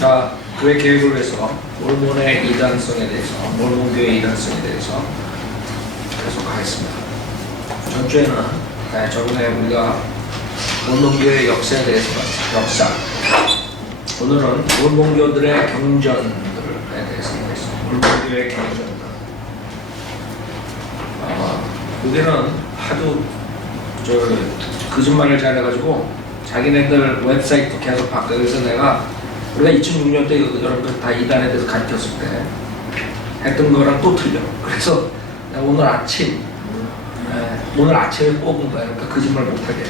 자, 교회 계획을 위해서 몰몬의 이단성에 대해서, 몰몬교의 이단성에 대해서 계속 하겠습니다. 전주에는 저번에 우리가 몰몬교의 역사에 대해서 봤어요. 역사. 오늘은 몰몬교들의 경전들에 대해서 하겠습니다. 몰몬교의 경전들. 여기는 하도 거짓말을 잘해가지고 자기네들 웹사이트 계속 바꿔. 그래서 내가 우리가 2006년도에 여러분들 다 이단에 대해서 가르쳤을 때 했던 거랑 또 틀려. 그래서 내가 오늘 아침에 뽑은 거야. 그러니까 거짓말 못하게.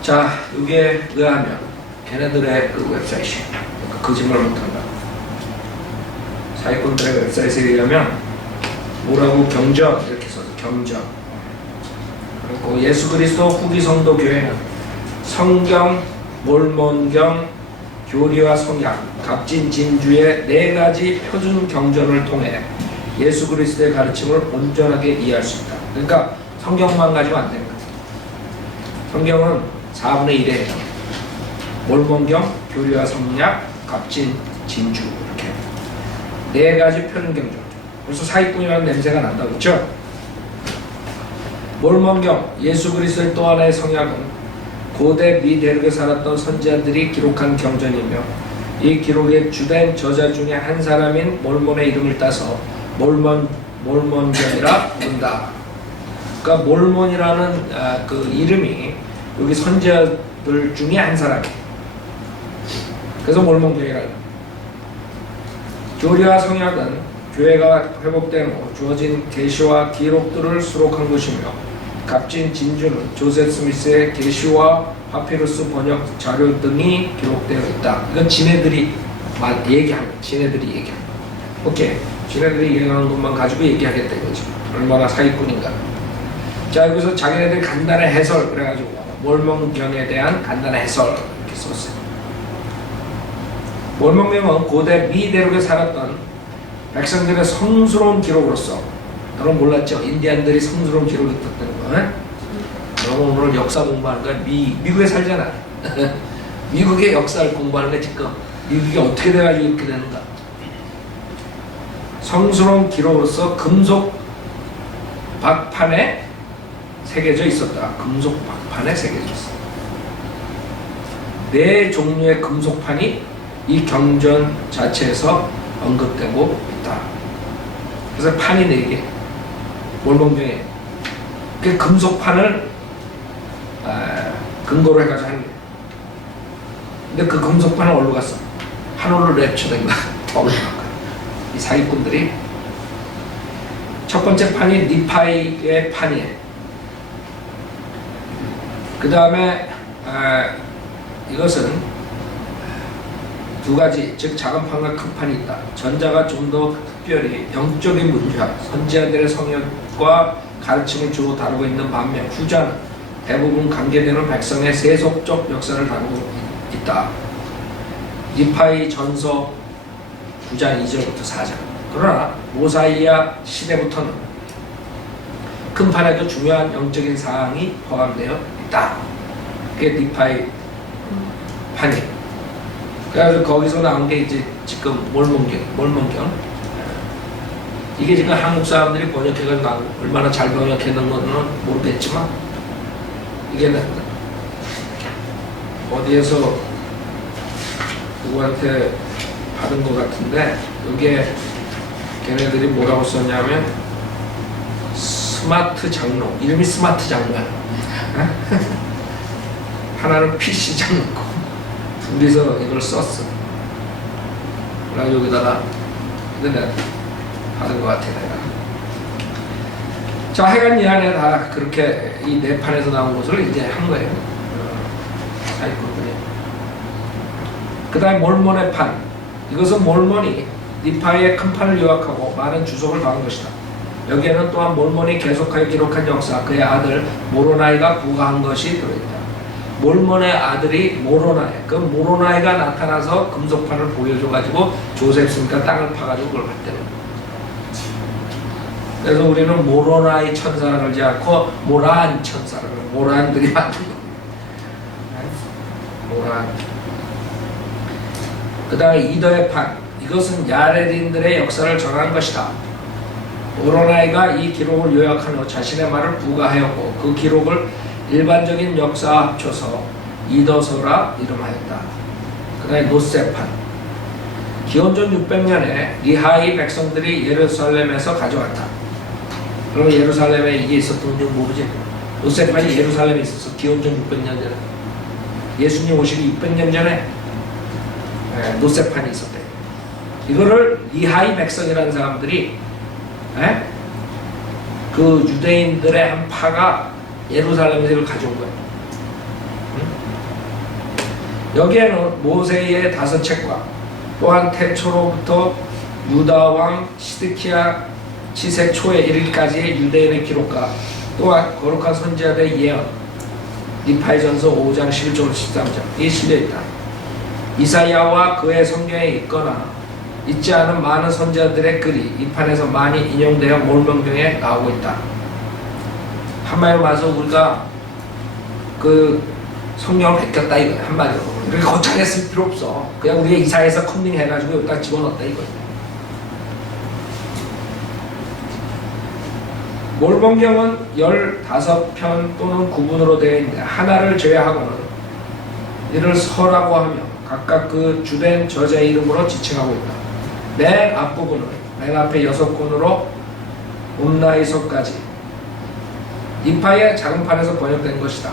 자, 여기에 의하면 걔네들의 그 웹사이트, 그러니까 거짓말 못한다. 사기꾼들의 웹사이트에 의하면 뭐라고 경전 이렇게 써서 경전. 그리고 예수 그리스도 후기 성도 교회는 성경, 몰몬경, 교리와 성약, 값진 진주의 4가지 표준 경전을 통해 예수 그리스도의 가르침을 온전하게 이해할 수 있다. 그러니까 성경만 가지고 안 되는 거야. 성경은 4분의 1이에요. 몰몬경, 교리와 성약, 값진 진주 이렇게 4가지 표준 경전. 벌써 사기꾼이라는 냄새가 난다고 그랬죠? 몰몬경, 예수 그리스도의 또 하나의 성약은 고대 미대륙에 살았던 선지자들이 기록한 경전이며 이 기록의 주된 저자 중에 한 사람인 몰몬의 이름을 따서 몰몬경이라 부른다. 그러니까 몰몬이라는 그 이름이 여기 선지자들 중에 한 사람이에요. 그래서 몰몬경이라. 교리와 성약은 교회가 회복된 후 주어진 계시와 기록들을 수록한 것이며 값진 진주는 조셉 스미스의 계시와 파피루스 번역 자료 등이 기록되어 있다. 이건 지네들이 얘기합니다. 지네들이 얘기합니다. 오케이. 지네들이 얘기하는 것만 가지고 얘기하겠다 이거지. 얼마나 사기꾼인가. 자, 여기서 자기네들 간단한 해설 그래가지고 몰몬경에 대한 간단한 해설 이렇게 썼어요. 몰몬경은 고대 미대륙에 살았던 백성들의 성스러운 기록으로서, 여러분 몰랐죠? 인디안들이 성스러운 기록을 썼다는 거. 여러분 오늘 역사 공부하는 거야. 미국에 살잖아. 미국의 역사를 공부하는 거야 지금. 미국이 어떻게 돼가지고 이렇게 되는가. 성스러운 기록으로서 금속 박판에 새겨져 있었다. 금속 박판에 새겨져 있었다. 4종류의 금속판이 이 경전 자체에서 언급되고 있다. 그래서 판이 4개. 몰몬경에 그 금속판을 근거로 해가지고 하는 거예요. 근데 그 금속판은 어디로 갔어? 하늘로 랩쳐된 거야. 이 사기꾼들이. 첫 번째 판이 니파이의 판이에요. 그 다음에 이것은 2가지, 즉 작은 판과 큰 판이 있다. 전자가 좀 더 특별히 영적인 문제와 선지자들의 성역과 가르침을 주로 다루고 있는 반면 후자는 대부분 관계되는 백성의 세속적 역사를 다루고 있다. 니파이 전서 9장 2절부터 4장. 그러나 모사이아 시대부터는 큰 판에도 중요한 영적인 사항이 포함되어 있다. 그게 니파이 판이에요. 그래서 거기서 나온 게 이제 지금 몰몬경. 이게 지금 한국 사람들이 번역해가지고 얼마나 잘 번역해놓은 건 모르겠지만 이게 어디에서 누구한테 받은 것 같은데 여기에 걔네들이 뭐라고 썼냐면 스마트 장로. 이름이 스마트 장로야. 하나는 PC 장로고 둘이서 이걸 썼어. 그래서 여기다가 근데 받은 것 같아 내가. 자, 하여간 이 안에 다 그렇게 이 4판에서 나온 것을 이제 한 거예요. 사기꾼들이. 그 다음에 몰몬의 판. 이것은 몰몬이 니파이의 큰 판을 요약하고 많은 주석을 받은 것이다. 여기에는 또한 몰몬이 계속하여 기록한 역사, 그의 아들 모로나이가 부과한 것이 들어있다. 몰몬의 아들이 모로나이. 그 모로나이가 나타나서 금속판을 보여줘가지고 조셉 스미스가 땅을 파가지고 그걸 봤대요. 그래서 우리는 모로나이 천사를 그러지 않고 모란 천사를, 모란들이 만든 겁니다. 모란. 그 다음에 이더의 판. 이것은 야레딘들의 역사를 전하는 것이다. 모로나이가 이 기록을 요약한 후 자신의 말을 부가하였고 그 기록을 일반적인 역사와 합쳐서 이더서라 이름하였다. 그 다음에 노세판. 기원전 600년에 리하이 백성들이 예루살렘에서 가져왔다. 그러면 예루살렘에 이게 있었던 줄 모르지? 노세판이 예루살렘에 있었어. 기원전 600년 전에. 예수님 오시기 600년 전에 노세판이 있었대. 이거를 리하이 백성이라는 사람들이 그 유대인들의 한 파가 예루살렘에서 이걸 가져온 거예요. 여기에는 모세의 5책과 또한 태초로부터 유다왕 시드키야 치세 초에 이르기까지의 유대인의 기록과 또한 거룩한 선지자들의 예언 니파이전서 5장 11절로 13절 이게 실려있다. 이사야와 그의 성경에 있거나 있지 않은 많은 선지자들의 글이 이 판에서 많이 인용되어 몰명경에 나오고 있다. 한마디로 말해서 우리가 그 성경을 베꼈다 이거야. 한마디로 이렇게 거창하게 쓸 필요 없어. 그냥 우리가 이사야에서 컨닝 해가지고 여기다 집어넣었다 이거야. 몰본경은 15편 또는 구분으로 되어 있는데 하나를 제외하고는 이를 서라고 하며 각각 그 주된 저자의 이름으로 지칭하고 있다. 맨 앞부분은 맨 앞에 6권으로 옴나이서까지 니파의 작은 판에서 번역된 것이다.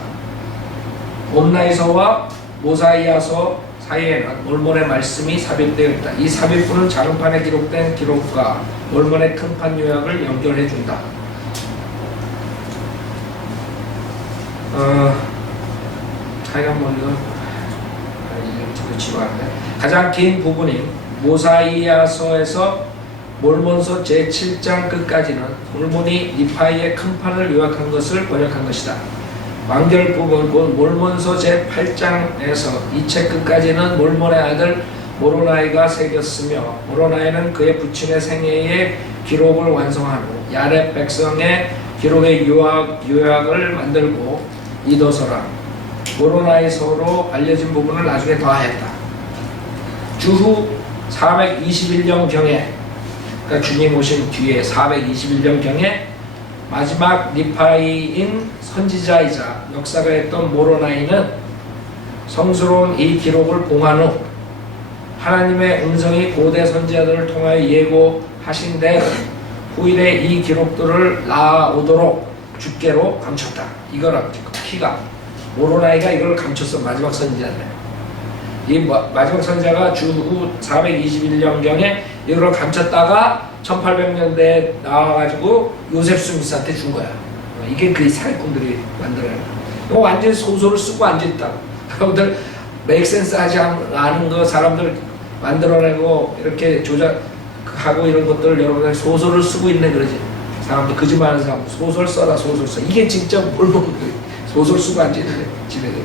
옴나이서와 모사이아서 사이에는 몰몬의 말씀이 삽입되어 있다. 이 삽입부는 작은 판에 기록된 기록과 몰몬의 큰 판 요약을 연결해 준다. 하여간 뭐 이건 가장 긴 부분인 모사이아서에서 몰몬서 제7장 끝까지는 몰몬이 니파이의 큰 판을 요약한 것을 번역한 것이다. 완결 부분 곧 몰몬서 제8장에서 이 책 끝까지는 몰몬의 아들 모로나이가 새겼으며 모로나이는 그의 부친의 생애의 기록을 완성한 후 야렙 백성의 기록의 요약을 만들고 이더서라 모로나이서로 알려진 부분을 나중에 더하였다. 주후 421년경에 그러니까 주님 오신 뒤에 421년경에 마지막 니파이인 선지자이자 역사가 했던 모로나이는 성스러운 이 기록을 봉한 후 하나님의 음성이 고대 선지자들을 통하여 예고하신 대로 후일에 이 기록들을 나오도록 주께로 감췄다. 이거라고 키가 모로나이가 이걸 감췄어. 마지막 선지자인데 이 마지막 선지자가 주후 421년경에 이걸 감췄다가 1800년대에 나와가지고 요셉 스미스한테 준 거야. 이게 그 사기꾼들이 만들어낸 거야. 이거 완전히 소설을 쓰고 앉아있다. 여러분들 메이크센스 하지 않은 거 사람들 만들어내고 이렇게 조작하고 이런 것들을 여러분들 소설을 쓰고 있네 그러지. 사람들 거짓말하는 사람 소설 써라 소설 써. 이게 진짜 뭘 보는 거야. 소설 쓰고 앉아있네 지네들이.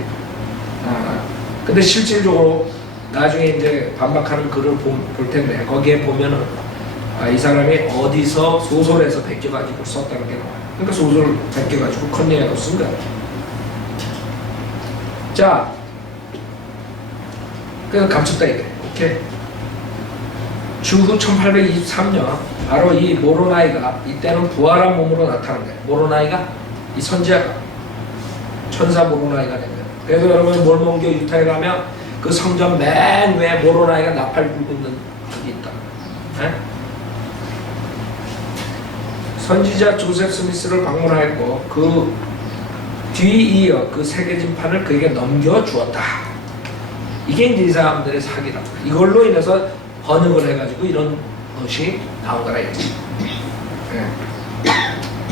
근데 실질적으로 나중에 이제 반박하는 글을 볼 텐데 거기에 보면은 이 사람이 어디서 소설에서 베껴가지고 썼다는 게 나와요. 그러니까 소설을 베껴가지고 컨닝해서 쓴 거야. 자, 그래서 감췄다 이게. 오케이. 주후 1823년 바로 이 모로나이가 이때는 부활한 몸으로 나타난 거예요. 모로나이가 이 선지자가 천사 모로나이가 된 거예요. 그래서 여러분 몰몬교 유타에 가면 그 성전 맨 위에 모로나이가 나팔 불고 있는 그게 있다. 네? 선지자 조셉 스미스를 방문하였고 그 뒤이어 그 새겨진 판을 그에게 넘겨주었다. 이게 이제 이 사람들의 사기다. 이걸로 인해서 번역을 해가지고 이런 것이 나온 거라 이거지. 네.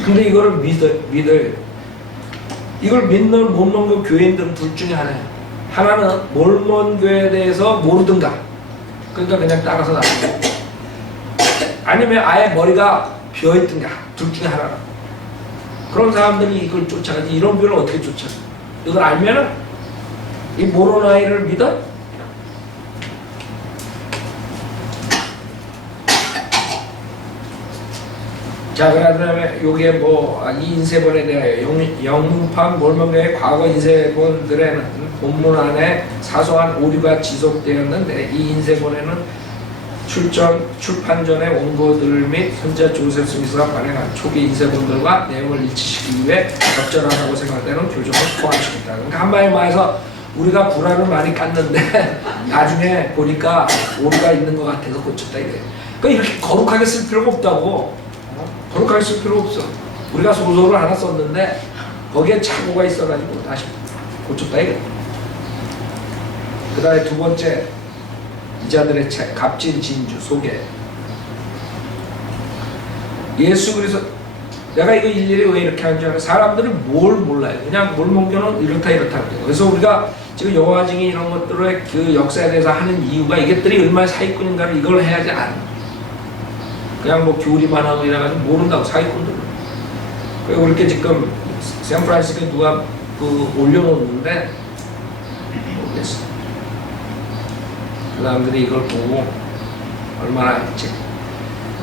근데 이거를 믿어요. 이걸 믿는 몰몬교 교인들은 둘 중에 하나예요. 하나는 몰몬교에 대해서 모르든가 그러니까 그냥 따라서 나가고 아니면 아예 머리가 비어있든가 둘 중에 하나라. 그런 사람들이 이걸 쫓아가지. 이런 분을 어떻게 쫓아가? 이걸 알면은 이 모로나이를 믿어? 자, 그다음에 여기에 이 인쇄본에 대하여 영문판 몰몬교의 과거 인쇄본들에는 본문 안에 사소한 오류가 지속되었는데 이 인쇄본에는 출판 전의 원고들 및 선지자 조셉 스미스가 발행한 초기 인쇄본들과 내용을 일치시키기 위해 적절하다고 생각되는 교정을 포함시켰다. 그러니까 한마디로 말해서 우리가 불화를 많이 깠는데 나중에 보니까 오류가 있는 것 같아서 고쳤다 이거예요. 그러니까 이렇게 거룩하게 쓸 필요가 없다고. 거룩하게 쓸 필요 없어. 우리가 소설을 하나 썼는데 거기에 착오가 있어가지고 다시 고쳤다 이거예요. 그 다음에 두 번째, 이자들의 책 값진 진주 소개. 예수 그리스도, 내가 이거 일일이 왜 이렇게 하는 줄 알아? 사람들은 뭘 몰라요. 그냥 몰몬교는 이렇다 그래요. 그래서 우리가 지금 여호와 증인 이런 것들의 그 역사에 대해서 하는 이유가 이것들이 얼마나 사기꾼인가를 이걸 해야지 안. 그냥 교리만 하고 이래가지고 모른다고 사기꾼들. 그리고 이렇게 지금 샌프란시스코에 누가 올려놓는데 모르겠어. 그 사람들이 이걸 보고 얼마나 했지.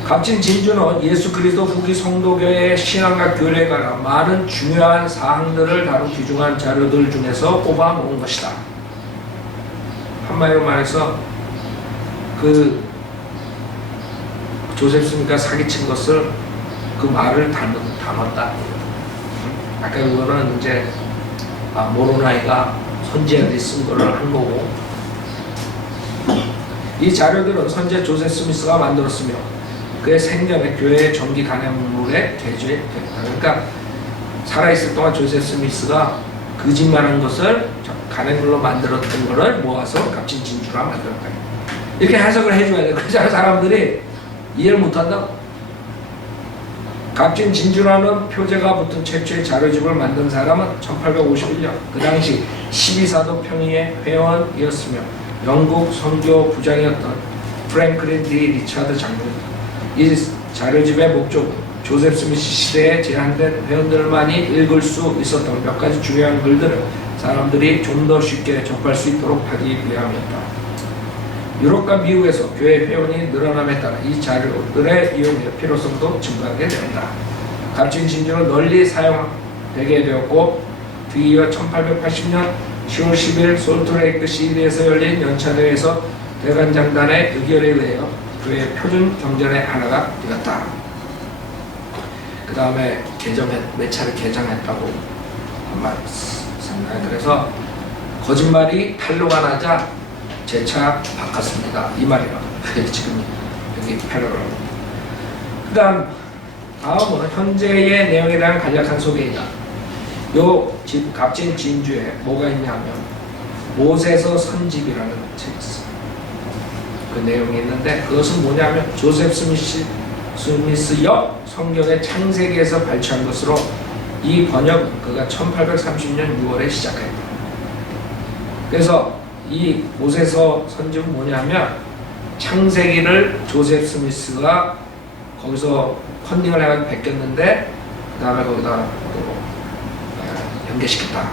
값진 진주는 예수 그리스도 후기 성도교회의 신앙과 교례에 관한 많은 중요한 사항들을 다룬 귀중한 자료들 중에서 뽑아 놓은 것이다. 한마디로 말해서 조셉 스미스가 사기친 것을 그 말을 담았다. 아까 그거는 이제 모로나이가 선지자들이 쓴 거를 한 거고, 이 자료들은 선지자 조셉 스미스가 만들었으며 그의 생전에 교회의 정기 간행물에 게재됐다. 그러니까 살아있을 동안 조셉 스미스가 거짓말한 것을 간행물로 만들었던 것을 모아서 값진 진주라 만들었다. 이렇게 해석을 해줘야 돼. 그래서 사람들이 이해를 못한다고. 값진 진주라는 표제가 붙은 최초의 자료집을 만든 사람은 1851년 그 당시 12사도 평의의 회원이었으며 영국 선교 부장이었던 프랭클린 D. 리차드 장로입니다. 이 자료집의 목적은 조셉 스미스 시대에 제한된 회원들만이 읽을 수 있었던 몇 가지 중요한 글들을 사람들이 좀 더 쉽게 접할 수 있도록 하기 위함이었다. 유럽과 미국에서 교회 회원이 늘어남에 따라 이 자료들의 이용의 필요성도 증가하게 된다. 값진 진주는 널리 사용되게 되었고 뒤이어 1880년 10월 10일 솔트레이크 시리에서 열린 연차대회에서 대관장단의 의결에 의하여 교회의 표준 경전의 하나가 되었다. 그 다음에 몇 차례 개정했다고 한 말 있습니다. 그래서 거짓말이 탄로가 나자 재차 바꿨습니다. 이 말이라. 지금 여기 패러그램. 그 다음은 현재의 내용에 대한 간략한 소개이다. 요 값진 진주에 뭐가 있냐면 모세서 선집이라는 책이 있어요. 그 내용이 있는데 그것은 뭐냐면 조셉 스미스 역 성경의 창세기에서 발췌한 것으로 이 번역은 그가 1830년 6월에 시작했다. 그래서 이 모세서 선집은 뭐냐면 창세기를 조셉 스미스가 거기서 펀딩을 해가지고 베꼈는데 그 다음에 거기다 연계시켰다.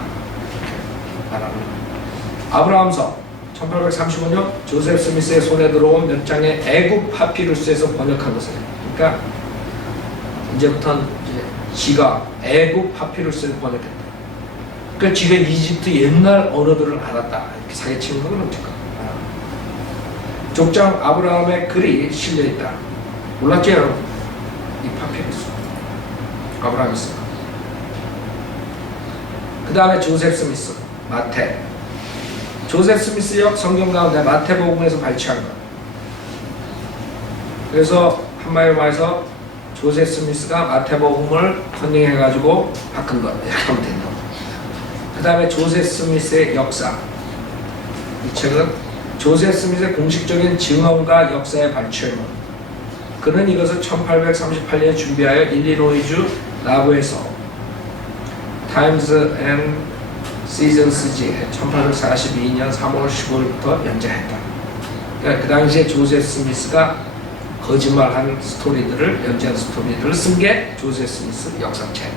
아브라함서 1835년 조셉 스미스의 손에 들어온 몇 장의 애국 파피루스에서 번역한 것이에요. 그러니까 이제부터는 지가 애국 파피루스를 번역했다. 그러니까 지가 이집트 옛날 언어들을 알았다. 이렇게 사기치는 건 어떨까? 족장 아브라함의 글이 실려있다. 몰랐죠 여러분? 이 파피루스 아브라함이 쓴 거. 그 다음에 조셉 스미스 마태. 조셉 스미스역 성경 가운데 마태복음에서 발췌한 것. 그래서 한마디로 말해서 조셉 스미스가 마태복음을 컨닝해가지고 바꾼 것. 이렇게 하면 된다. 그 다음에 조셉 스미스의 역사. 이 책은 조셉 스미스의 공식적인 증언과 역사의 발췌문. 그는 이것을 1838년에 준비하여 일리노이주 나부에서 타임스 앤 시즌스지에 1842년 3월 15일부터 연재했다. 그러니까 그 당시에 조셉 스미스가 거짓말한 스토리들을 연재한 스토리들을 쓴 게 조셉 스미스 역사책.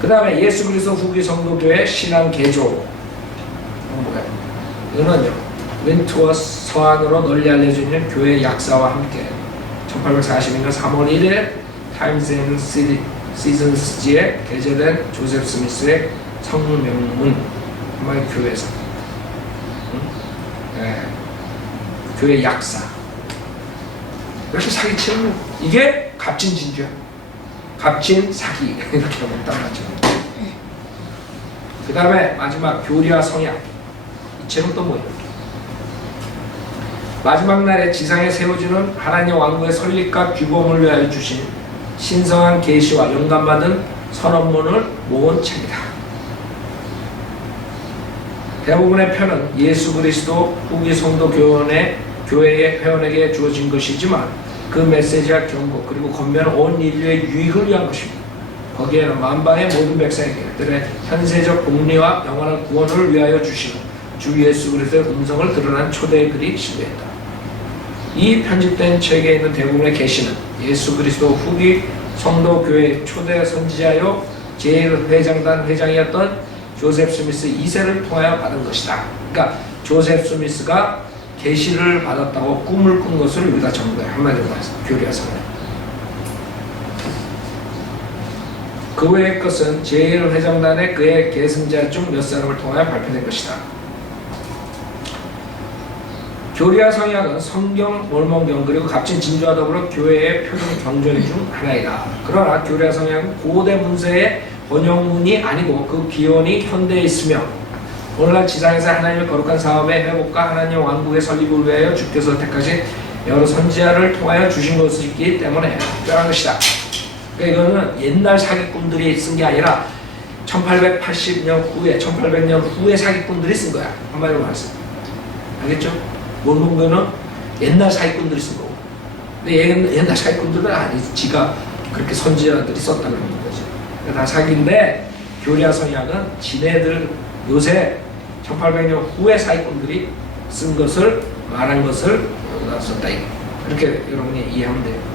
그 다음에 예수 그리스도 후기 성도교회 신앙 개조. 이거는요 윈트워스 서안으로 널리 알려져 있는 교회 약사와 함께 1840년 3월 1일 타임스 앤 시즌스지에 게재된 조셉 스미스의 성명문, 정말 교회에서 교회 약사. 이렇게 사기치는, 이게 값진 진주야. 값진 사기. 이렇게 하면 딱 맞죠. 그 다음에 마지막 교리와 성약. 이 책은 또 뭐예요? 마지막 날에 지상에 세워지는 하나님 왕국의 설립과 규범을 위하여 주신 신성한 계시와 영감받은 선언문을 모은 책이다. 대부분의 편은 예수 그리스도 후기 성도 교회의 회원에게 주어진 것이지만 그 메시지와 경고 그리고 권면은 온 인류의 유익을 위한 것입니다. 거기에는 만방의 모든 백성에게들의 현세적 복리와 영원한 구원을 위하여 주시는 주 예수 그리스도의 음성을 드러난 초대의 글이 실려있다. 이 편집된 책에 있는 대부분의 계시는 예수 그리스도 후기 성도 교회 초대 선지자요 제1회장단 회장이었던 조셉 스미스 2세를 통하여 받은 것이다. 그러니까 조셉 스미스가 계시를 받았다고 꿈을 꾼 것을 여기다 적은 거예요. 한마디로 말해서 교리화서. 그 외의 것은 제1회장단의 그의 계승자 중 몇 사람을 통하여 발표된 것이다. 교리와 성약은 성경, mormon경 그리고 값진 진주와 더불어 교회의 표준 경전 중 하나이다. 그러나 교리와 성약은 고대 문서의 번역문이 아니고 그 기원이 현대에 있으며 오늘날 지상에서 하나님의 거룩한 사업의 회복과 하나님의 왕국의 설립을 위하여 주께서 택하신 여러 선지자를 통하여 주신 것이기 때문에 특별한 것이다. 그러니까 이거는 옛날 사기꾼들이 쓴 게 아니라 1880년 후에 1800년 후에 사기꾼들이 쓴 거야. 한마디로 말해서. 알겠죠? mormon교는 옛날 사기꾼들이 쓴 거고. 근데 옛날 사기꾼들은 아니지. 지가 그렇게 선지자들이 썼다 그러는 거지. 다 사기인데 교리와 성약은 지네들 요새 1800년 후에 사기꾼들이 쓴 것을 말한 것을 여기다 썼다. 이렇게 여러분이 이해하면 돼요.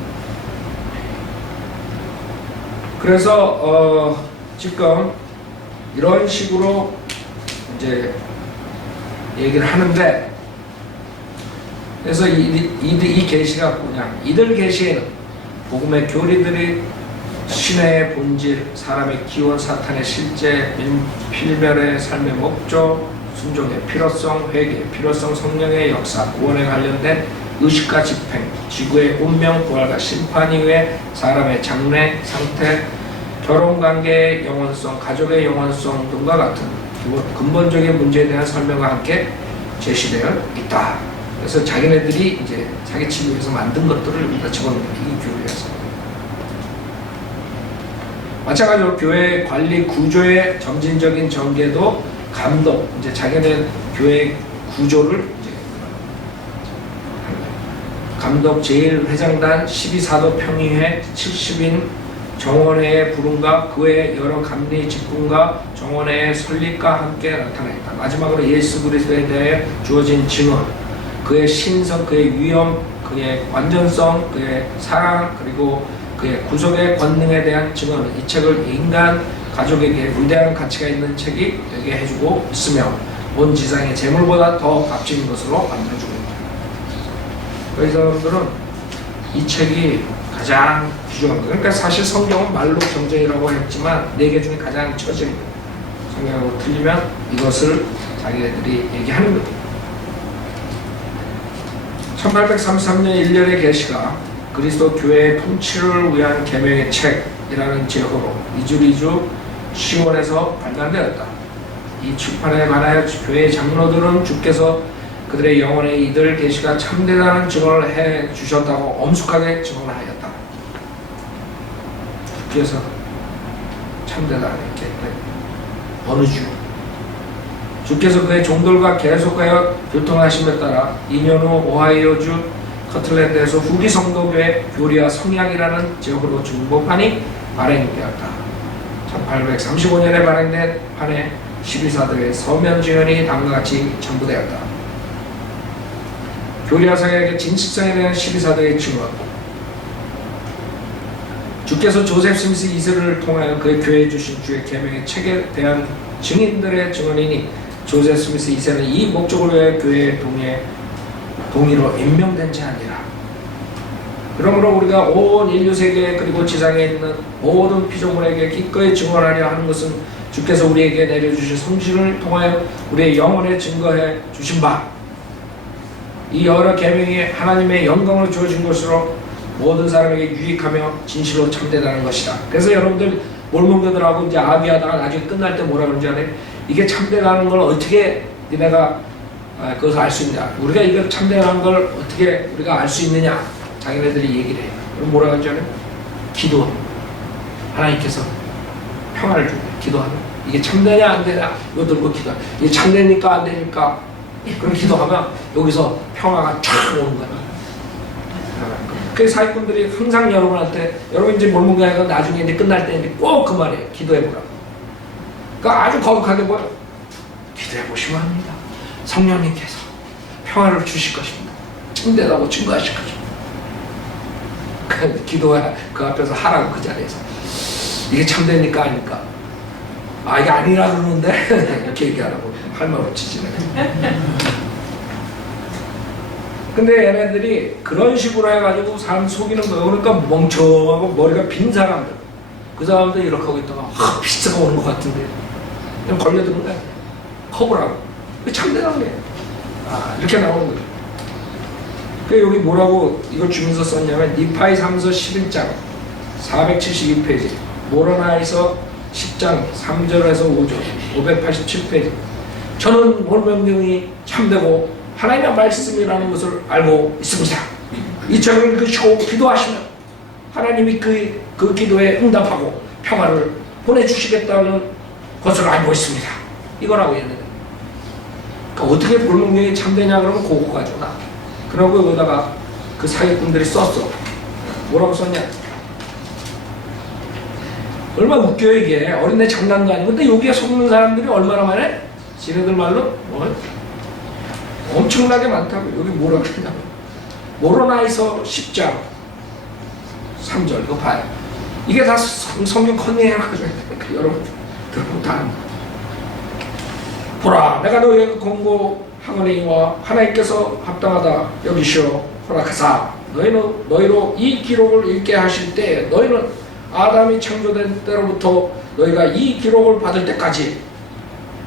그래서 지금 이런 식으로 이제 얘기를 하는데, 그래서 이 계시가 뭐냐, 이들 계시에는 복음의 교리들이 신의 본질, 사람의 기원, 사탄의 실제, 필멸의 삶의 목적, 순종의 필요성, 회개의 필요성, 성령의 역사, 구원에 관련된 의식과 집행, 지구의 운명, 부활과 심판 이후에 사람의 장래, 상태, 결혼관계의 영원성, 가족의 영원성 등과 같은 근본적인 문제에 대한 설명과 함께 제시되어 있다. 그래서 자기네들이 이제 사기치기 위해서 만든 것들을 여기다 집어넣는 이 교회에서. 마찬가지로 교회 관리 구조의 점진적인 전개도 감독, 이제 자기네 교회 구조를 이제 감독 제1회장단 12사도 평의회 70인 정원회의 부름과 그 외의 여러 감리 직분과 정원회의 설립과 함께 나타나있다. 마지막으로 예수 그리스도에 대해 주어진 증언, 그의 신성, 그의 위엄, 그의 완전성, 그의 사랑, 그리고 그의 구속의 권능에 대한 증언은 이 책을 인간 가족에게 위대한 가치가 있는 책이 되게 해주고 있으며 온 지상의 재물보다 더 값진 것으로 만들어주고 있다. 그래서 여러분들은 이 책이 가장 귀중한 거예요. 그러니까 사실 성경은 말로 정정이라고 했지만 4개 중에 가장 처진 거예요. 성경하고 틀리면 이것을 자기들이 얘기하는 거예요. 1833년 1년의 계시가 그리스도 교회의 통치를 위한 계명의 책이라는 제호로 2주 10월에서 발간되었다. 이 출판에 관하여 교회의 장로들은 주께서 그들의 영혼에 이들 계시가 참되다는 증언을 해 주셨다고 엄숙하게 증언하였다. 주께서 참되다는 게 어느 주? 주께서 그의 종들과 계속하여 교통하심에 따라 2년 후 오하이오주 커틀랜드에서 후기 성도교회 교리와 성약이라는 제목으로 중보판이 발행되었다. 1835년에 발행된 판에 12사도의 서면 증언이 다음과 같이 첨부되었다. 교리와 성약의 진실성에 대한 12사도의 증언. 주께서 조셉 스미스 2세를 통하여 그의 교회에 주신 주의 계명의 책에 대한 증인들의 증언이니 조셉 스미스 2세는 이 목적을 위해 교회의 동의로 임명된 자 아니라. 그러므로 우리가 온 인류 세계 그리고 지상에 있는 모든 피조물에게 기꺼이 증언하려 하는 것은 주께서 우리에게 내려주신 성신을 통하여 우리의 영혼에 증거해 주신 바, 이 여러 계명이 하나님의 영광으로 주어진 것으로 모든 사람에게 유익하며 진실로 참되다는 것이다. 그래서 여러분들 몰몬교들하고 이제 아비하다가 나중에 끝날 때 뭐라 그런지 알아요? 이게 참되다는 걸 어떻게 니네가 그것을 알 수 있냐? 우리가 이걸 참되다는 걸 어떻게 우리가 알 수 있느냐? 자기네들이 얘기를 해요. 그럼 뭐라 그런지 알아요? 기도. 하나님께서 평화를 주고 기도하면 이게 참되냐 안 되냐? 이거 들고 기도하면 이게 참되니까 안 되니까? 그럼 기도하면 여기서 평화가 쫙 오는 거야. 그 사기꾼들이 항상 여러분한테, 여러분 이제 몰몬교회가 나중에 이제 끝날 때 이제 꼭 그 말이에요. 기도해보라고. 그러니까 아주 거룩하게 뭐요? 기도해보시면 합니다. 성령님께서 평화를 주실 것입니다. 참되다고 증거하실 것입니다. 그 기도해, 그 앞에서 하라고 그 자리에서. 이게 참되니까 아니까. 아, 이게 아니라 그러는데? 이렇게 얘기하라고. 할 말 없지, 지네. 근데 얘네들이 그런 식으로 해가지고 사람 속이는 거예요. 그러니까 멍청하고 머리가 빈 사람들. 그 사람들 이렇게 하고 있다가 확 비스가 오는 것 같은데. 그냥 걸려드는 거야. 커버라고. 참되는 거예요. 아, 이렇게 나오는 거예요. 그 여기 뭐라고 이걸 주면서 썼냐면 니파이 3서 11장 472페이지, 모로나에서 10장 3절에서 5절 587페이지. 저는 몰몬교이 참되고 하나님의 말씀이라는 것을 알고 있습니다. 이 책을 읽으시고 기도하시면 하나님이 그 기도에 응답하고 평화를 보내주시겠다는 것을 알고 있습니다. 이거라고 했는데, 그러니까 어떻게 몰몬교이 참되냐 그러면 그거 가지고 나. 그러고 여기다가 그 사기꾼들이 썼어. 뭐라고 썼냐? 얼마나 웃겨요 이게. 어린애 장난도 아니고. 근데 여기에 속는 사람들이 얼마나 많아? 지네들 말로 뭐 엄청나게 많다고. 여기 뭐라고 그러냐? 모로나에서 10장 3절 이거 봐요. 이게 다 성경 컨닝이라고 여러분 들어보면 다 합니다. 보라, 내가 너희에게 권고하거니와 하나님께서 합당하다 여기시오 허락하사 너희로 이 기록을 읽게 하실 때 너희는 아담이 창조된 때로부터 너희가 이 기록을 받을 때까지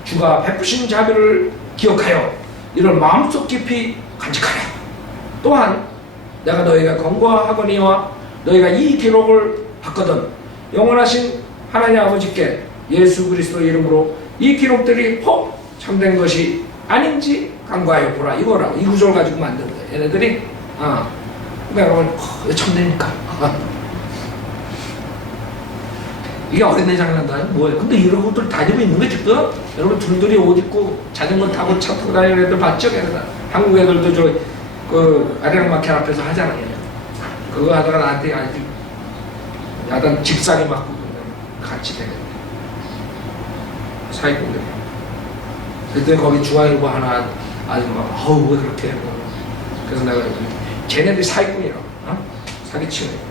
주가 베푸신 자비를 기억하여 이를 마음속 깊이 간직하라. 또한 내가 너희가 권고하거니와 너희가 이 기록을 받거든 영원하신 하나님 아버지께 예수 그리스도 이름으로 이 기록들이 혹 참된 것이 아닌지 간구하여 보라. 이거라고. 이 구조를 가지고 만든 거예요. 얘네들이 그러니까 여러분 참되니까 이게 어린애 장난도 아니고 뭐예요. 근데 이런 것들 다니고 있는 거 지금 여러분 둘둘이 옷 입고 자전거 타고 차 타고 다니는 애들 봤죠? 걔네들. 한국 애들도 그 아리랑 마켓 앞에서 하잖아요. 그거 하다가 나한테 아주 야단 집사게 맞고 같이 되네. 사기꾼들. 그때 거기 중앙일보 하나 아줌마가 왜 그렇게 해. 그래서 내가 쟤네들이 사기꾼이라고. 사기치네.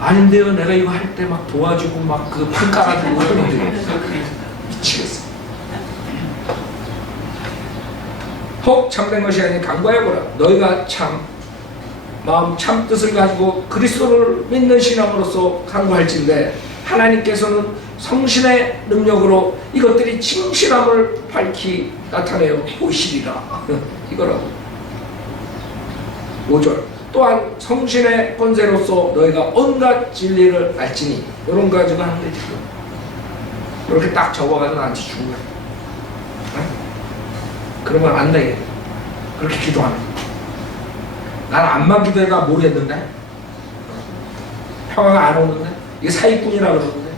아닌데요, 내가 이거 할 때 막 도와주고 막 그 판 깔아주고 그러는데 미치겠어. 혹 참된 것이 아닌 간구해보라. 너희가 마음 참 뜻을 가지고 그리스도를 믿는 신앙으로서 간구할진대 하나님께서는 성신의 능력으로 이것들이 진실함을 밝히 나타내어 보시리라. 이거라고. 5절. 또한 성신의 권세로서 너희가 온갖 진리를 알지니. 이런 거 가지고 하는데 지금 이렇게 딱 적어가지고 나한테 준 거야. 그러면 안 되게 그렇게 기도하는 거야. 난 암만 기도해가 모르겠는데 평화가 안 오는데 이게 사기꾼이라 그러는데.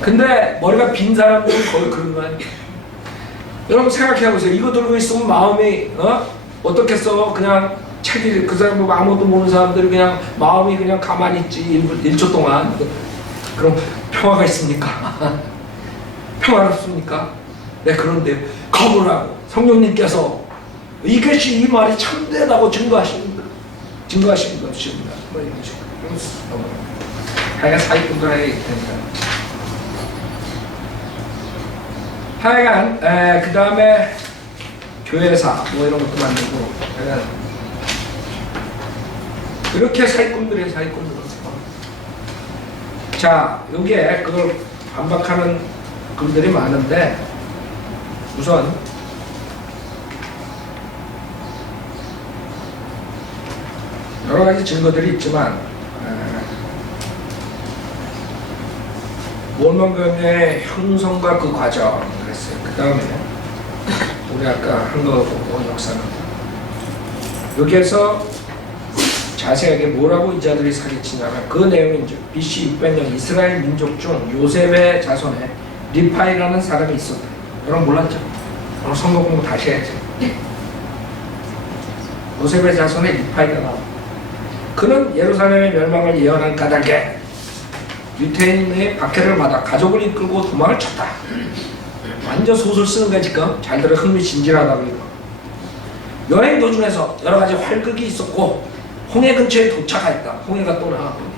근데 머리가 빈 사람들은 거의 그런 거 아니에요. 여러분 생각해보세요. 이거 들고 있으면 마음이 어떻겠어? 그냥 책이 그 사람 뭐 아무도 모르는 사람들이 그냥 마음이 그냥 가만히 있지 1초 동안. 그럼 평화가 있습니까? 평화롭습니까? 네, 그런데 거부라고 성령님께서 이것이 이 말이 참되다고 증거하시는 것입니다. 뭐 이런 식으로. 하여간 사기꾼들에게 있다니까. 하여간 그 다음에 교회사 뭐 이런 것도 만들고 이렇게 사기꾼들이에요, 사기꾼들. 자, 여기에 그걸 반박하는 글들이 많은데, 우선 여러 가지 증거들이 있지만, 몰몬경의 형성과 그 과정 그랬어요. 그 다음에 우리 아까 한 거 보고 역사는 여기에서 자세하게 뭐라고 이 자들이 사기치냐면 그 내용이 이제 BC 600년 이스라엘 민족 중 요셉의 자손에 리파이라는 사람이 있었다. 여러분 몰랐죠? 오늘 성경 공부 다시 해야지. 요셉의 자손에 리파이가 나와. 그는 예루살렘의 멸망을 예언한 까닭에 유태인의 박해를 받아 가족을 이끌고 도망을 쳤다. 완전 소설 쓰는 거야 지금. 잘 들어, 흥미진진하다고 이거. 여행 도중에서 여러 가지 활극이 있었고 홍해 근처에 도착하였다. 홍해가 또 나왔거든요.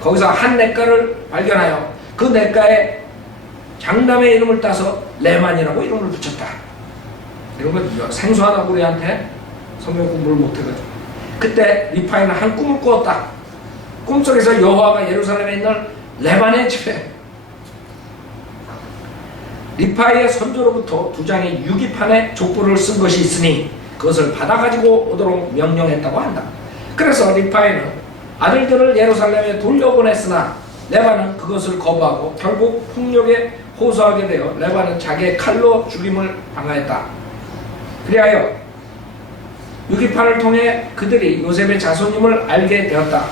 거기서 한 냇가를 발견하여 그 냇가에 장남의 이름을 따서 레만이라고 이름을 붙였다. 이런 건 생소하다고 우리한테 성경 공부를 못해가지고. 그때 리파이는 한 꿈을 꾸었다. 꿈속에서 여호와가 예루살렘에 있는 레만의 집에 리파이의 선조로부터 두 장의 유기판에 족보를 쓴 것이 있으니 그것을 받아가지고 오도록 명령했다고 한다. 그래서 리파이는 아들들을 예루살렘에 돌려보냈으나 레반은 그것을 거부하고 결국 폭력에 호소하게 되어 레반은 자기의 칼로 죽임을 당하였다. 그리하여 유기판을 통해 그들이 요셉의 자손임을 알게 되었다.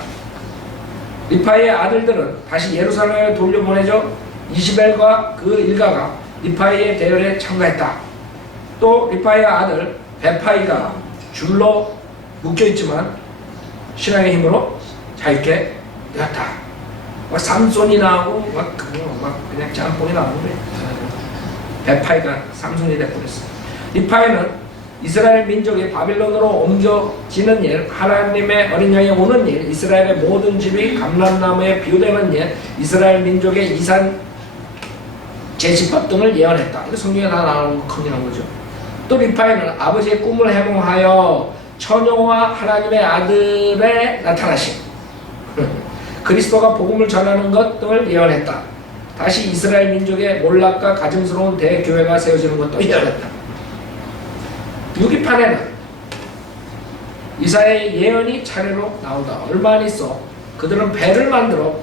리파이의 아들들은 다시 예루살렘에 돌려보내져 이시벨과 그 일가가 리파이의 대열에 참가했다. 또 리파이의 아들 베파이가 줄로 묶여있지만 신앙의 힘으로 자유케 되었다. 막 삼손이 나오고 막 그냥 짬뽕이 나오는데 베파이가 삼손이 되어버렸어. 리파이는 이스라엘 민족이 바빌론으로 옮겨지는 일, 하나님의 어린 양이 오는 일, 이스라엘의 모든 집이 감람나무에 비유되는 일, 이스라엘 민족의 이산 제시법 등을 예언했다. 이거 성경에 다 나오는 거 큰일 난 거죠. 또 리파이는 아버지의 꿈을 해몽하여 처녀와 하나님의 아들에 나타나심, 그리스도가 복음을 전하는 것 등을 예언했다. 다시 이스라엘 민족의 몰락과 가증스러운 대교회가 세워지는 것도 예언했다. 유기판에는 이사야의 예언이 차례로 나온다. 얼마 안 있어 그들은 배를 만들어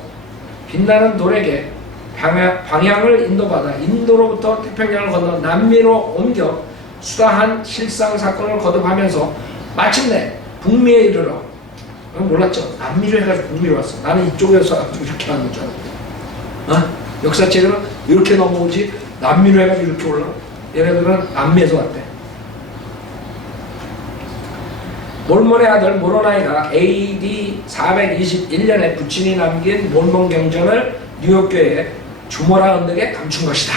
빛나는 돌에게 방향을 인도받아 인도로부터 태평양을 건너 남미로 옮겨 수다한 실상 사건을 거듭하면서 마침내 북미에 이르러, 몰랐죠? 남미로 해가지고 북미로 왔어. 나는 이쪽에서 이렇게 하는 줄 알았어. 역사책은 이렇게 넘어오지 남미로 해가지고 이렇게 올라가. 얘네들은 남미에서 왔대. 몰몬의 아들 모로나이가 AD 421년에 부친이 남긴 몰몬 경전을 뉴욕교회에 주모라 언덕에 감춘 것이다.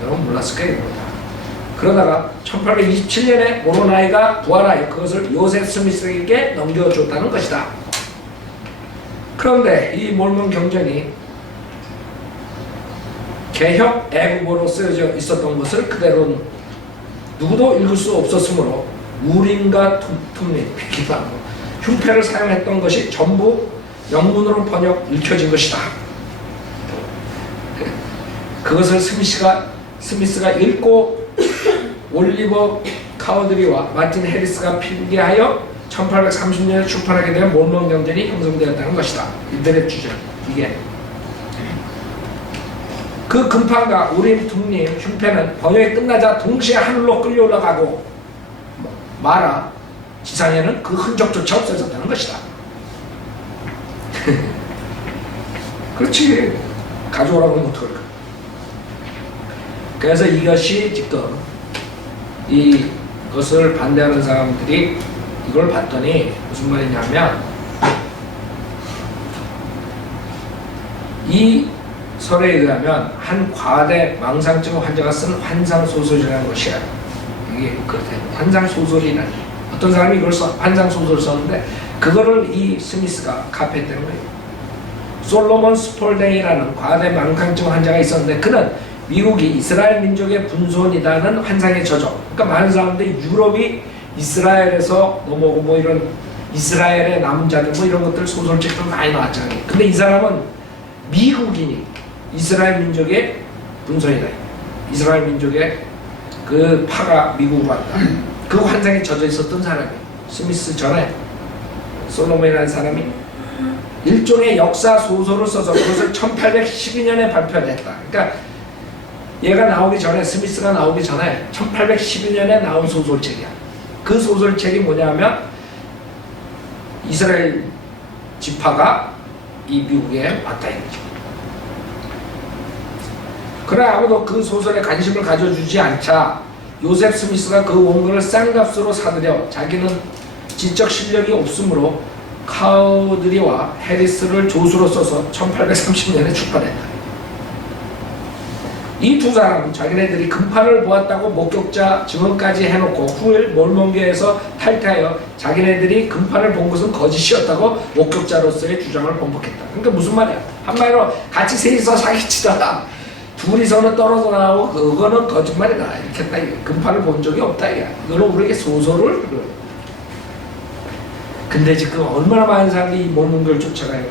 여러분 몰랐을 거예요. 그러다가 1827년에 모로나이가 부활하여 그것을 요셉 스미스에게 넘겨줬다는 것이다. 그런데 이 몰몬 경전이 개혁 애국어로 쓰여져 있었던 것을 그대로 누구도 읽을 수 없었으므로 우림과 툼림, 흉패를 사용했던 것이 전부 영문으로 읽혀진 것이다. 그것을 스미스가 읽고 올리버 카우드리와 마틴 해리스가 필기하여 1830년에 출판하게 된 몰몬 경전이 형성되었다는 것이다. 이들의 주장. 이게 그 금판과 우림, 툼림, 흉패는 번역이 끝나자 동시에 하늘로 끌려 올라가고 마라 지상에는 그 흔적조차 없어졌다는 것이다. 그렇지. 가져오라고 하면 어떡할까. 그래서 이것이 지금 이것을 반대하는 사람들이 이걸 봤더니 무슨 말이냐면 이 설에 의하면 한 과대 망상증 환자가 쓴 환상소설이라는 것이야. 이게 그렇대. 환상소설이라니. 어떤 사람이 이걸 환상소설을 썼는데 그거를 이 스미스가 카피했다는 거예요. 솔로몬 스폴데이라는 과대 망상증 환자가 있었는데 그는 미국이 이스라엘 민족의 분손이라는 환상에 젖어. 그러니까 많은 사람들이 유럽이 이스라엘에서 넘어오고 뭐 이런 이스라엘의 남은 자들 뭐 이런 것들 소설책도 많이 나왔잖아요. 근데 이 사람은 미국인이 이스라엘 민족의 분선이다. 이스라엘 민족의 그 파가 미국으로 왔다. 그 환상에 젖어 있었던 사람이에요. 스미스 전에 솔로몬이라는 사람이 일종의 역사 소설을 써서 그것을 1812년에 발표했다. 그러니까 얘가 나오기 전에, 스미스가 나오기 전에 1812년에 나온 소설책이야. 그 소설책이 뭐냐면 이스라엘 지파가 이 미국에 왔다 이거죠. 그러나 아무도 그 소설에 관심을 가져주지 않자 요셉 스미스가 그 원본을 싼 값으로 사들여 자기는 지적 실력이 없으므로 카우드리와 해리스를 조수로 써서 1830년에 출판했다. 이 두 사람은 자기네들이 금판을 보았다고 목격자 증언까지 해놓고 후일 몰몬교에서 탈퇴하여 자기네들이 금판을 본 것은 거짓이었다고 목격자로서의 주장을 번복했다. 그러니까 무슨 말이야? 한마디로 같이 셋이서 사기치다가 둘이서는 떨어져 나오고 그거는 거짓말이다. 이렇게 했다. 금판을 본 적이 없다. 이거는 우리에게 소설을. 근데 지금 얼마나 많은 사람들이 이 몰몬교를 쫓아가요.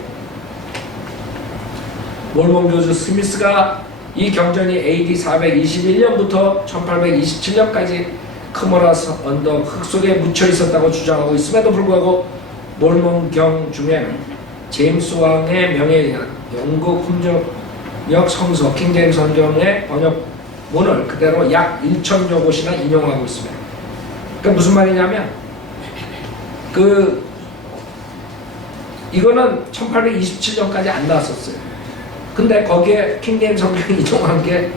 몰몬교주 스미스가 이 경전이 AD 421년부터 1827년까지 크모라스 언덕 흙 속에 묻혀 있었다고 주장하고 있음에도 불구하고 몰몬경 중에는 제임스 왕의 명예에 의한 영국 훈정역 성서 킹제임스 성경의 번역문을 그대로 약 1,000여 곳이나 인용하고 있습니다. 그러니까 무슨 말이냐면 이거는 1827년까지 안 나왔었어요. 근데 거기에 킹제임스 성경이 인용한 게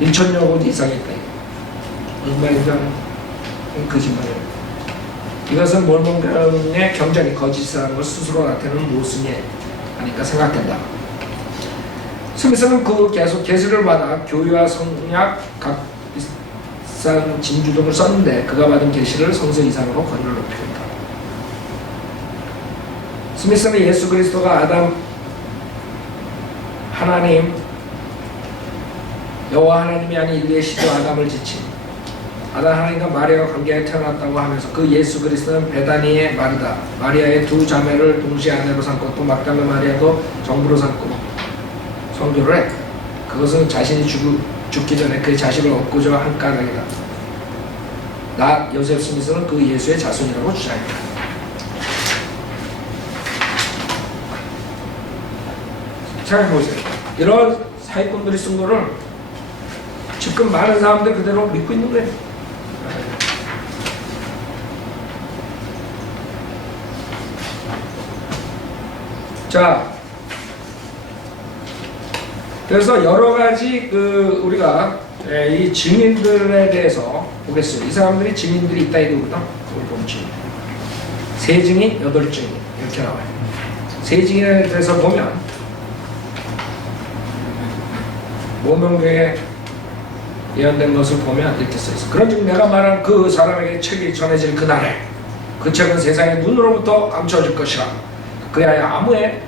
1,000여 곳 이상이 있다. 무슨 말인지 알아요? 거짓말이에요. 이것은 몰몬경의 경전이 거짓이라는 걸 스스로 나타내는 모순이 하니까 생각된다. 스미스는 그 계속 계시를 받아 교회와 성약 각 비싼 진주 등을 썼는데 그가 받은 계시를 성서 이상으로 권위를 높였다. 스미스는 예수 그리스도가 아담 하나님 여호와 하나님이 아닌 인류의 시조 아담을 지친 아담 하나님과 마리아가 관계에 태어났다고 하면서 그 예수 그리스도는 베다니의 마르다 마리아의 두 자매를 동시에 아내로 삼고 또 막달라 마리아도 정부로 삼고 성교를 했다. 그것은 자신이 죽기 전에 그의 자식을 얻고자 한 까닭이다. 나 요셉 스미스는 그 예수의 자손이라고 주장했다. 생각해보세요. 이런 사기꾼들이 쓴 거를 지금 많은 사람들 그대로 믿고 있는 거예요. 자, 그래서 여러 가지 우리가 이 증인들에 대해서 보겠어요. 이 사람들이 증인들이 있다 이거거든. 우리 보면 세 증인, 8증인 이렇게 나와요. 세 증인에 대해서 보면 몰몬교에 예언된 것을 보면 이렇게 써있어. 그런즉 내가 말한 그 사람에게 책이 전해질 그날에 그 책은 세상의 눈으로부터 감춰질 것이라. 그리하여 아무의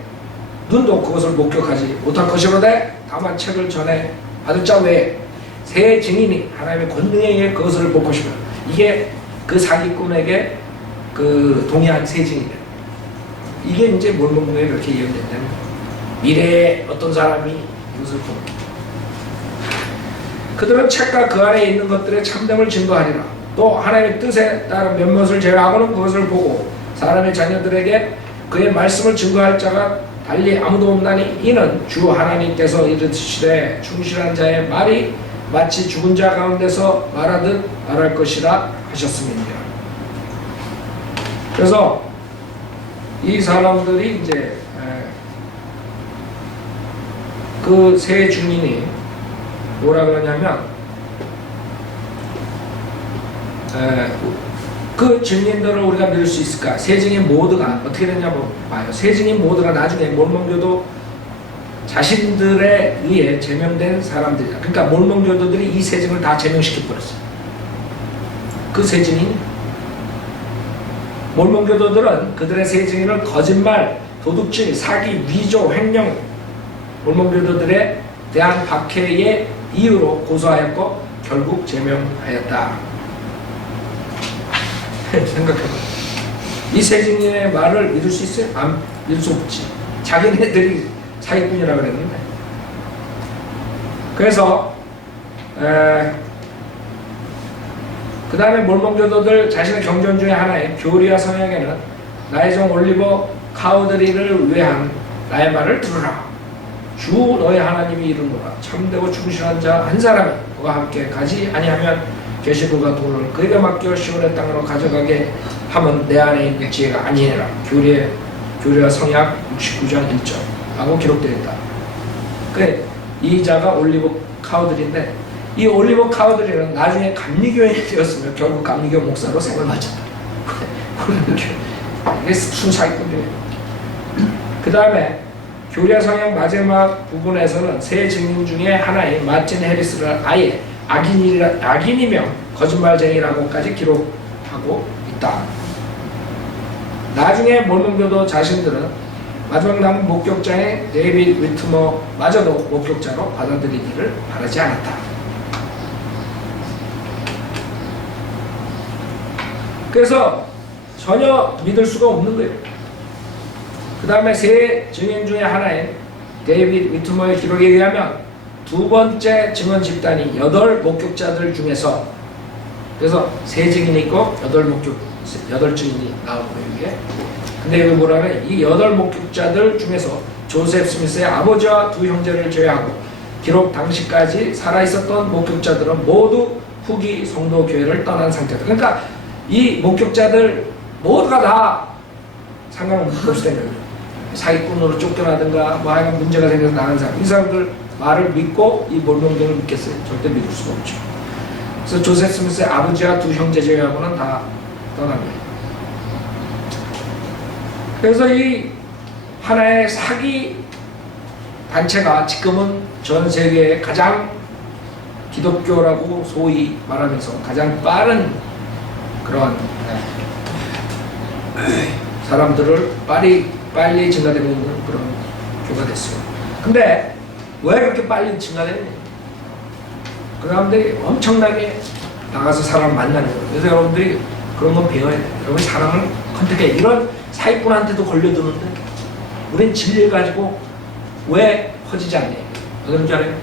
눈도 그것을 목격하지 못할 것이로되 다만 책을 전해 받을 자 외에 세 증인이 하나님의 권능에 의해 그것을 볼 것이며 이게 그 사기꾼에게 동의한 세 증인이에요. 이게 이제 몰몬교에 그렇게 예언된다는 미래에 어떤 사람이 이것을 보는 그들은 책과 그 안에 있는 것들의 참됨을 증거하리라. 또 하나님의 뜻에 따른 몇몇을 제외하고는 그것을 보고 사람의 자녀들에게 그의 말씀을 증거할 자가 달리 아무도 없나니 이는 주 하나님께서 이르시되 충실한 자의 말이 마치 죽은 자 가운데서 말하듯 말할 것이라 하셨음이니라. 그래서 이 사람들이 이제 그 세 증인이 뭐라 그러냐면 그 증인들을 우리가 믿을 수 있을까? 세 증인 모두가 어떻게 됐냐면 봐요. 세 증인 모두가 나중에 몰몬교도 자신들에 의해 제명된 사람들이다. 그러니까 몰몬교도들이 이 세 증을 다 제명시켜 버렸어요. 그 세 증인 몰몬교도들은 그들의 세 증인을 거짓말, 도둑질, 사기, 위조, 횡령 몰몬교도들에 대한 박해의 이유로 고소하였고 결국 제명하였다. 생각해봐. 이 세 증인의 말을 믿을 수 있어요? 안 믿을 수 없지. 자기네들이 사기꾼이라 그랬는데. 그래서 그 다음에 몰몬교도들 자신의 경전 중에 하나인 교리와 성역에는 나의 종 올리버 카우드리를 위한 나의 말을 들으라. 주 너의 하나님이 이르노라. 참되고 충실한 자 한 사람이 그와 함께 가지 아니하면 계시불과 돈을 그에게 맡겨 시온의 땅으로 가져가게 하면 내 안에 있는 지혜가 아니니라. 교리와 성약 69장 1절 라고 기록되어 있다. 그래, 이 자가 올리버 카우드리인데 이 올리버 카우드리는 나중에 감리교인이 되었으며 결국 감리교 목사로 생을 마쳤다. 이게 순사기꾼이에요. 그 다음에 교리와 성역 마지막 부분에서는 세 증인 중에 하나인 마틴 해리스를 아예 악인이며 거짓말쟁이라고까지 기록하고 있다. 나중에 몰몬교도 자신들은 마지막 남은 목격자의 데이빗 위트머마저도 목격자로 받아들이기를 바라지 않았다. 그래서 전혀 믿을 수가 없는 거예요. 그 다음에 세 증인 중에 하나인 데이빗 위트머의 기록에 의하면 두 번째 증언 집단이 8목격자들 중에서, 그래서 세 증인이 있고 8증인이 나오는 거예요, 이게. 근데 여기 뭐라면 이 8목격자들 중에서 조셉 스미스의 아버지와 두 형제를 제외하고 기록 당시까지 살아있었던 목격자들은 모두 후기 성도교회를 떠난 상태다. 그러니까 이 목격자들 모두가 다 상관없이 된 거예요. 사기꾼으로 쫓겨나든가 뭐 하여간 문제가 생겨서 나간 사람, 이 사람들 말을 믿고 이 몰몬교를 믿겠어요? 절대 믿을 수가 없죠. 그래서 조셉 스미스의 아버지와 두 형제 제외하고는 다 떠난 거예요. 그래서 이 하나의 사기 단체가 지금은 전 세계에 가장 기독교라고 소위 말하면서 가장 빠른 그런 사람들을 빨리 증가되고 있는 그런 교가 됐어요. 근데 왜 그렇게 빨리 증가되느냐? 그 사람들이 엄청나게 나가서 사람 만나는 거예요. 그래서 여러분들이 그런 건 배워야 돼요. 여러분 사람을 컨택해. 이런 사기꾼한테도 걸려드는데 우린 진리를 가지고 왜 퍼지지 않냐? 어떤 줄 알아요?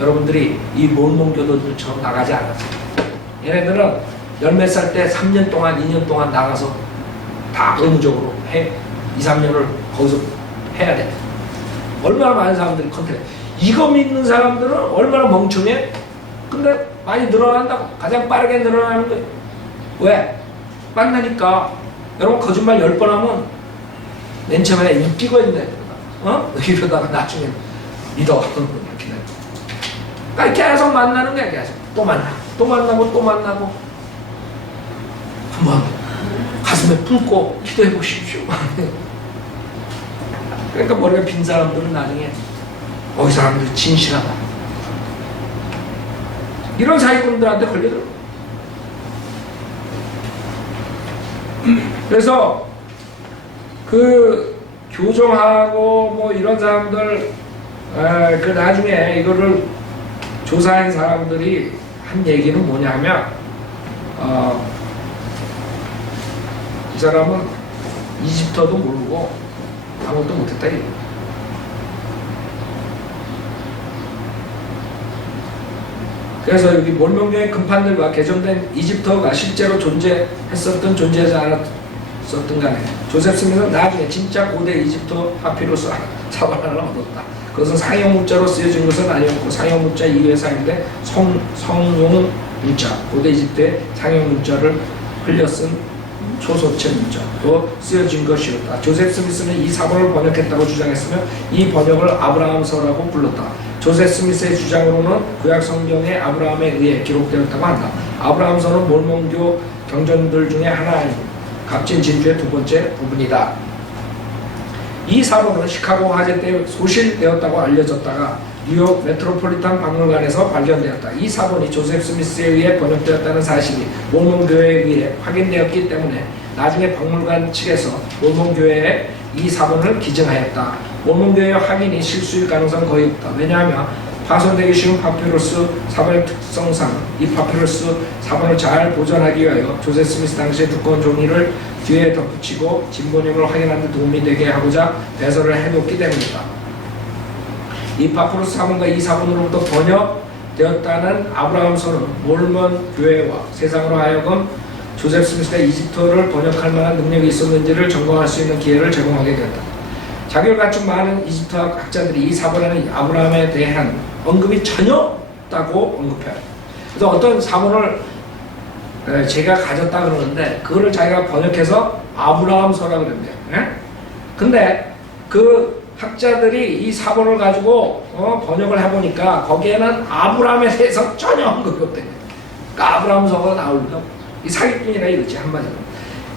여러분들이 이 몰몬교도들처럼 나가지 않았어요. 얘네들은 열몇 살 때 3년 동안 2년 동안 나가서 다 의무적으로 해. 2, 3년을 거기서 해야 돼. 얼마나 많은 사람들이 컨택해. 이거 믿는 사람들은 얼마나 멍청해? 근데 많이 늘어난다고. 가장 빠르게 늘어나는 거예요. 왜? 만나니까. 여러분 거짓말 10번 하면 맨 처음에 인기가 있네. 이러다가 나중에 믿어. 그러니까 계속 만나는 거야. 계속. 또 만나고 또 만나고. 한번 가슴에 품고 기도해 보십시오. 그러니까 머리가 빈 사람들은 나중에 이 사람들이 진실하다. 이런 사기꾼들한테 걸려들어. 그래서 그 교정하고 뭐 이런 사람들 그 나중에 이거를 조사한 사람들이 한 얘기는 뭐냐면 이 사람은 이집트어도 모르고 아무것도 못했다 이거. 그래서 여기 몰몬교의 금판들과 개정된 이집트어가 실제로 존재하지 않았었던 간에 조셉 스미스는 나중에 진짜 고대 이집트어 파피루스 사본을 얻었다. 그것은 상용 문자로 쓰여진 것은 아니었고 상용 문자 이외에 사용된 성용 문자, 고대 이집트의 상용 문자를 흘려 쓴 초소체 문자로 쓰여진 것이었다. 조셉 스미스는 이 사본을 번역했다고 주장했으며 이 번역을 아브라함서라고 불렀다. 조셉 스미스의 주장으로는 구약 성경의 아브라함에 의해 기록되었다고 한다. 아브라함서는 몰몬교 경전들 중에 하나인 값진 진주의 두 번째 부분이다. 이 사본은 시카고 화재 때 소실되었다고 알려졌다가 뉴욕 메트로폴리탄 박물관에서 발견되었다. 이 사본이 조셉 스미스에 의해 번역되었다는 사실이 몰몬교회에 의해 확인되었기 때문에 나중에 박물관 측에서 몰몬교회에 이 사본을 기증하였다. 몰몬교회의 확인이 실수일 가능성은 거의 없다. 왜냐하면 파손되기 쉬운 파피루스 사본의 특성상 이 파피루스 사본을 잘 보존하기 위하여 조셉 스미스 당시의 두꺼운 종이를 뒤에 덧붙이고 진본임을 확인하는 데 도움이 되게 하고자 배설을 해놓기 때문이다. 이 파피루스 사본과 이 사본으로부터 번역되었다는 아브라함서는 몰몬 교회와 세상으로 하여금 조셉 스미스가 이집트어를 번역할 만한 능력이 있었는지를 점검할 수 있는 기회를 제공하게 되었다. 자격을 갖춘 많은 이집트학 학자들이 이 사본에는 아브라함에 대한 언급이 전혀 없다고 언급해요. 그래서 어떤 사본을 제가 가졌다 그러는데 그거를 자기가 번역해서 아브라함서라고 그랬대요. 근데 그 학자들이 이 사본을 가지고 번역을 해보니까 거기에는 아브라함에 대해서 전혀 언급이 없대요. 그러니까 아브라함서가 나오려고 이 사기꾼이라 이거지 한마디로.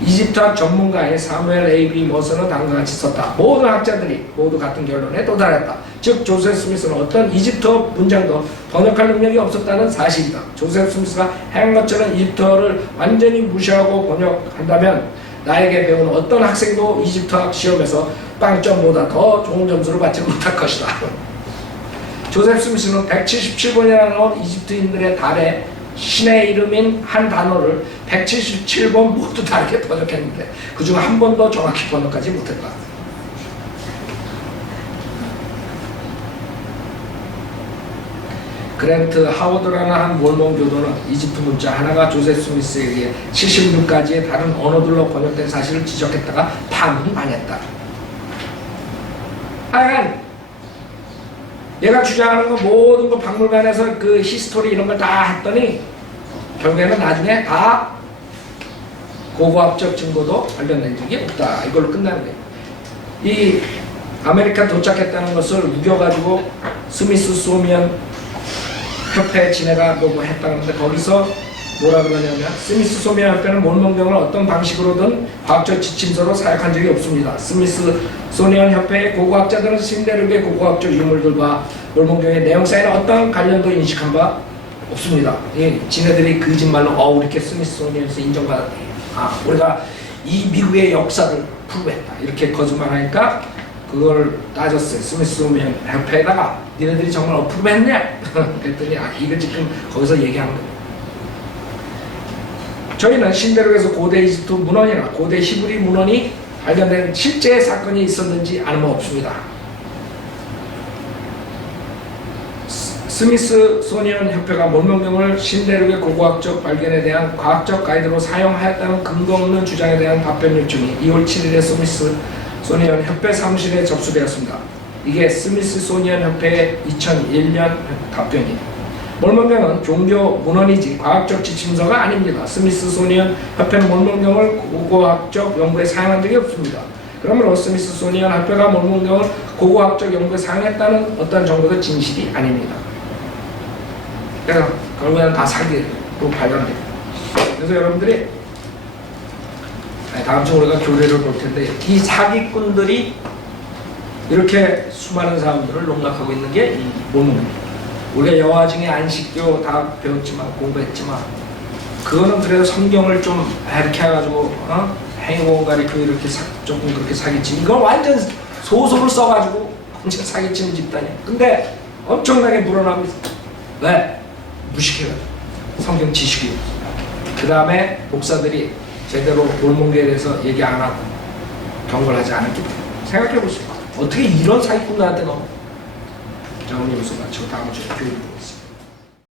이집트학 전문가의 사무엘 A.B. 머서는 다음과 같이 썼다. 모든 학자들이 모두 같은 결론에 도달했다. 즉 조셉 스미스는 어떤 이집트어 문장도 번역할 능력이 없었다는 사실이다. 조셉 스미스가 행한 것처럼 이집트어를 완전히 무시하고 번역한다면 나에게 배운 어떤 학생도 이집트학 시험에서 빵점보다 더 좋은 점수를 받지 못할 것이다. 조셉 스미스는 177번이나 나온 이집트인들의 달에 신의 이름인 한 단어를 177번 모두 다르게 번역했는데 그중 한 번도 정확히 번역하지 못했다. 그랜트 하워드라는 한 몰몬 교도는 이집트 문자 하나가 조셉 스미스에 의해 76가지의 다른 언어들로 번역된 사실을 지적했다가 파문당했다. 하여간 얘가 주장하는 거 모든 거 박물관에서 그 히스토리 이런 걸 다 했더니 결국에는 나중에 다 고고학적 증거도 관련된 적이 없다. 이걸로 끝나는 거예요. 이 아메리카 도착했다는 것을 우겨가지고 스미스소니언 협회 지네가 뭐 했다 그러는데 거기서 뭐라 그러냐면 스미스소니언 협회는 몰몬경을 어떤 방식으로든 과학적 지침서로 사용한 적이 없습니다. 스미스소니언 협회의 고고학자들은 신대륙의 고고학적 유물들과 몰몬경의 내용 사이에 어떤 관련도 인식한 바 없습니다. 예, 지네들이 거짓말로 이렇게 스미스소니언에서 인정받았대. 우리가 이 미국의 역사를 프로브했다. 이렇게 거짓말하니까 그걸 따졌어요. 스미스소니언 협회에다가 니네들이 정말 어프로브했냐? 그랬더니 이거 지금 거기서 얘기한 거예요. 저희는 신대륙에서 고대 이집트 문헌이나 고대 히브리 문헌이 발견된 실제 사건이 있었는지 알면 없습니다. 스미스소니언 협회가 몰몬경을 신대륙의 고고학적 발견에 대한 과학적 가이드로 사용하였다는 근거 없는 주장에 대한 답변 요청이 2월 7일에 스미스소니언 협회 사무실에 접수되었습니다. 이게 스미스소니언 협회의 2001년 답변이에요. 몰몬경은 종교 문헌이지 과학적 지침서가 아닙니다. 스미스소니언 협회는 몰몬경을 고고학적 연구에 사용한 적이 없습니다. 그러므로 스미스소니언 협회가 몰몬경을 고고학적 연구에 사용했다는 어떤 정보도 진실이 아닙니다. 그래서 결국에는 다 사기로 발견됩니다. 그래서 여러분들이 다음 주 우리가 교례를 볼 텐데 이 사기꾼들이 이렇게 수많은 사람들을 농락하고 있는 게 몰몬경입니다. 우리가 여와 중에 안식교 다 배웠지만 공부했지만 그거는 그래도 성경을 좀 이렇게 해가지고 행위공원 가리키고 이렇게 조금 그렇게 사기치는 이건 완전 소설을 써가지고 혼자 사기치는 집단이에요. 근데 엄청나게 물어납니다. 왜? 무식해가지고 성경 지식이 없어요. 그 다음에 목사들이 제대로 몰몬경에 대해서 얘기 안 하고 경고를 하지 않았기 때문에 생각해보세요. 어떻게 이런 사기꾼들한테 너무 자, 오늘 여기서 마치고 다음 주에 교육